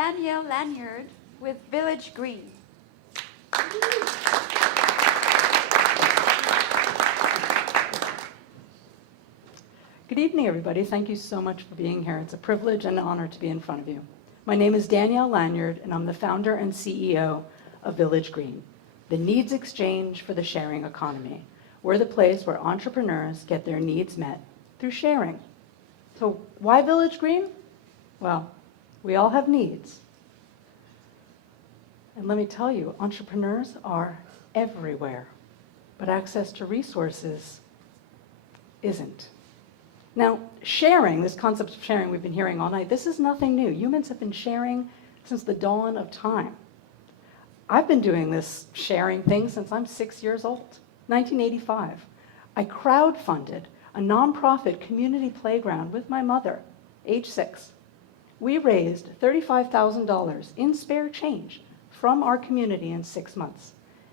Danielle Lanyard with Village Green. Good evening, everybody. Thank you so much for being here. It's a privilege and an honor to be in front of you. My name is Danielle Lanyard, and I'm the founder and CEO of Village Green, the needs exchange for the sharing economy. We're the place where entrepreneurs get their needs met through sharing. So why Village Green? Well, we all have needs. And let me tell you, entrepreneurs are everywhere, but access to resources isn't. Now, sharing, this concept of sharing we've been hearing all night, this is nothing new. Humans have been sharing since the dawn of time. I've been doing this sharing thing since I'm 6 years old, 1985. I crowdfunded a nonprofit community playground with my mother, age 6. We raised $35,000 in spare change from our community in 6 months.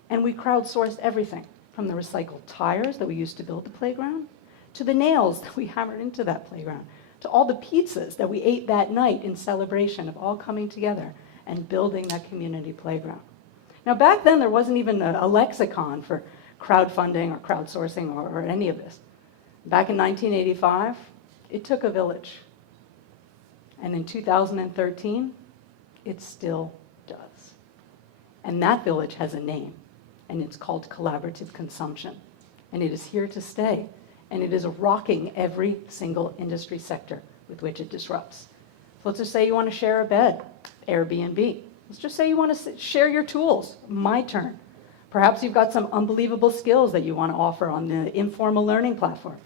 And we crowdsourced everything from the recycled tires that we used to build the playground, to the nails that we hammered into that playground, to all the pizzas that we ate that night in celebration of all coming together and building that community playground. Now, back then, there wasn't even a lexicon for crowdfunding or crowdsourcing or any of this. Back in 1985, it took a village. And in 2013, it still does. And that village has a name, and it's called collaborative consumption. And it is here to stay. And it is rocking every single industry sector with which it disrupts. So let's just say you want to share a bed, Airbnb. Let's just say you want to share your tools, my turn. Perhaps you've got some unbelievable skills that you want to offer on the informal learning platform.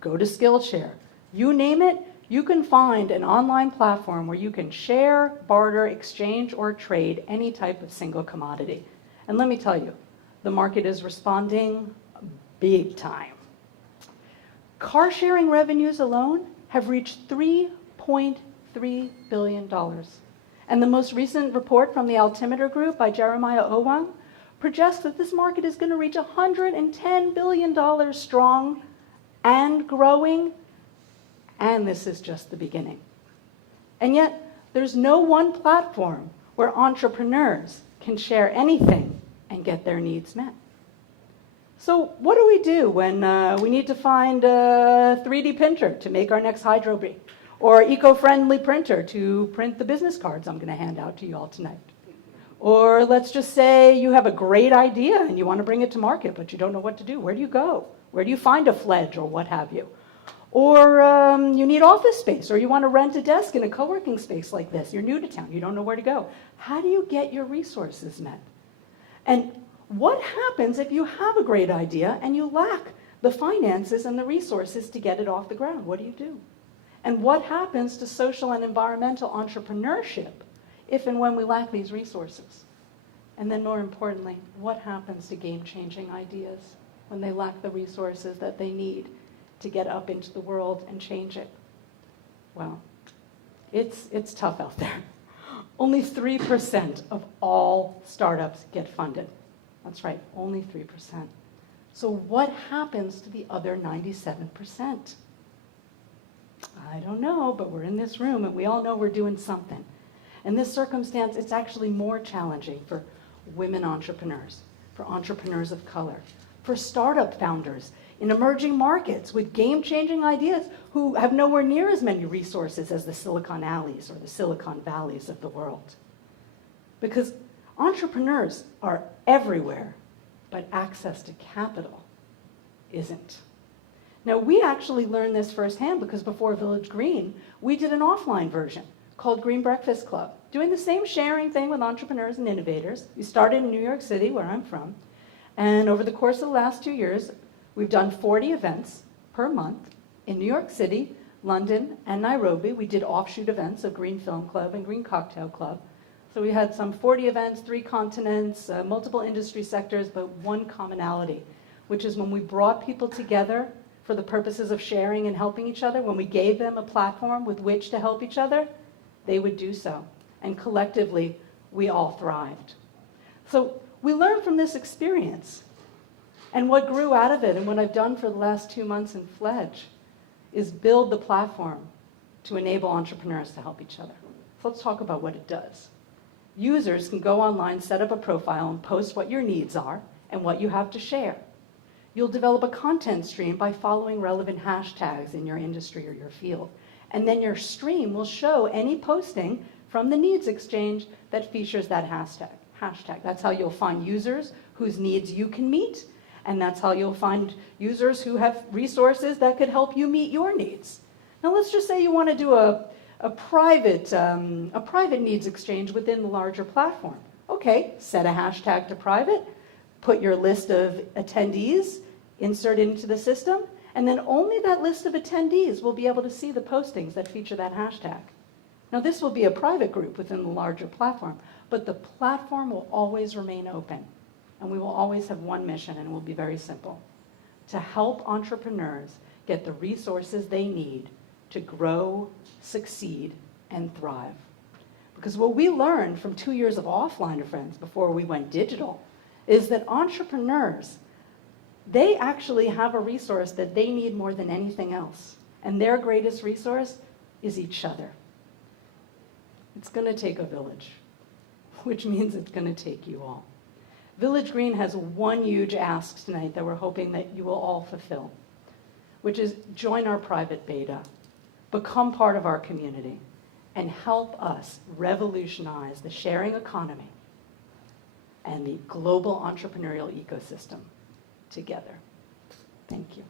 Go to Skillshare. You name it, you can find an online platform where you can share, barter, exchange, or trade any type of single commodity. And let me tell you, the market is responding big time. Car sharing revenues alone have reached $3.3 billion. And the most recent report from the Altimeter Group by Jeremiah Owang projects that this market is going to reach $110 billion strong and growing, and this is just the beginning. And yet, there's no one platform where entrepreneurs can share anything and get their needs met. So what do we do when we need to find a 3D printer to make our next hydro bee, or eco-friendly printer to print the business cards I'm going to hand out to you all tonight? Or let's just say you have a great idea and you want to bring it to market, but you don't know what to do. Where do you go? Where do you find a fledge or what have you? Or you need office space, or you want to rent a desk in a co-working space like this. You're new to town. You don't know where to go. How do you get your resources met? And what happens if you have a great idea and you lack the finances and the resources to get it off the ground? What do you do? And what happens to social and environmental entrepreneurship if and when we lack these resources? And then more importantly, what happens to game-changing ideas when they lack the resources that they need to get up into the world and change it? Well, it's tough out there. Only 3% of all startups get funded. That's right, only 3%. So what happens to the other 97%? I don't know, but we're in this room and we all know we're doing something. In this circumstance, it's actually more challenging for women entrepreneurs, for entrepreneurs of color, for startup founders in emerging markets with game-changing ideas who have nowhere near as many resources as the Silicon Alleys or the Silicon Valleys of the world. Because entrepreneurs are everywhere, but access to capital isn't. Now, we actually learned this firsthand because before Village Green, we did an offline version called Green Breakfast Club, doing the same sharing thing with entrepreneurs and innovators. We started in New York City, where I'm from, and over the course of the last 2 years, we've done 40 events per month in New York City, London, and Nairobi. We did offshoot events of Green Film Club and Green Cocktail Club. So we had some 40 events, 3 continents, multiple industry sectors, but one commonality, which is when we brought people together for the purposes of sharing and helping each other, when we gave them a platform with which to help each other, they would do so. And collectively, we all thrived. So we learned from this experience. And what grew out of it, and what I've done for the last 2 months in Fledge, is build the platform to enable entrepreneurs to help each other. So let's talk about what it does. Users can go online, set up a profile, and post what your needs are and what you have to share. You'll develop a content stream by following relevant hashtags in your industry or your field. And then your stream will show any posting from the needs exchange that features that hashtag. That's how you'll find users whose needs you can meet, and that's how you'll find users who have resources that could help you meet your needs. Now let's just say you want to do a private needs exchange within the larger platform. Okay, set a hashtag to private, put your list of attendees, insert it into the system, and then only that list of attendees will be able to see the postings that feature that hashtag. Now this will be a private group within the larger platform, but the platform will always remain open, and we will always have one mission, and it will be very simple: to help entrepreneurs get the resources they need to grow, succeed, and thrive. Because what we learned from 2 years of offline, friends, before we went digital, is that entrepreneurs, they actually have a resource that they need more than anything else. And their greatest resource is each other. It's going to take a village, which means it's going to take you all. Village Green has one huge ask tonight that we're hoping that you will all fulfill, which is join our private beta, become part of our community, and help us revolutionize the sharing economy and the global entrepreneurial ecosystem together. Thank you.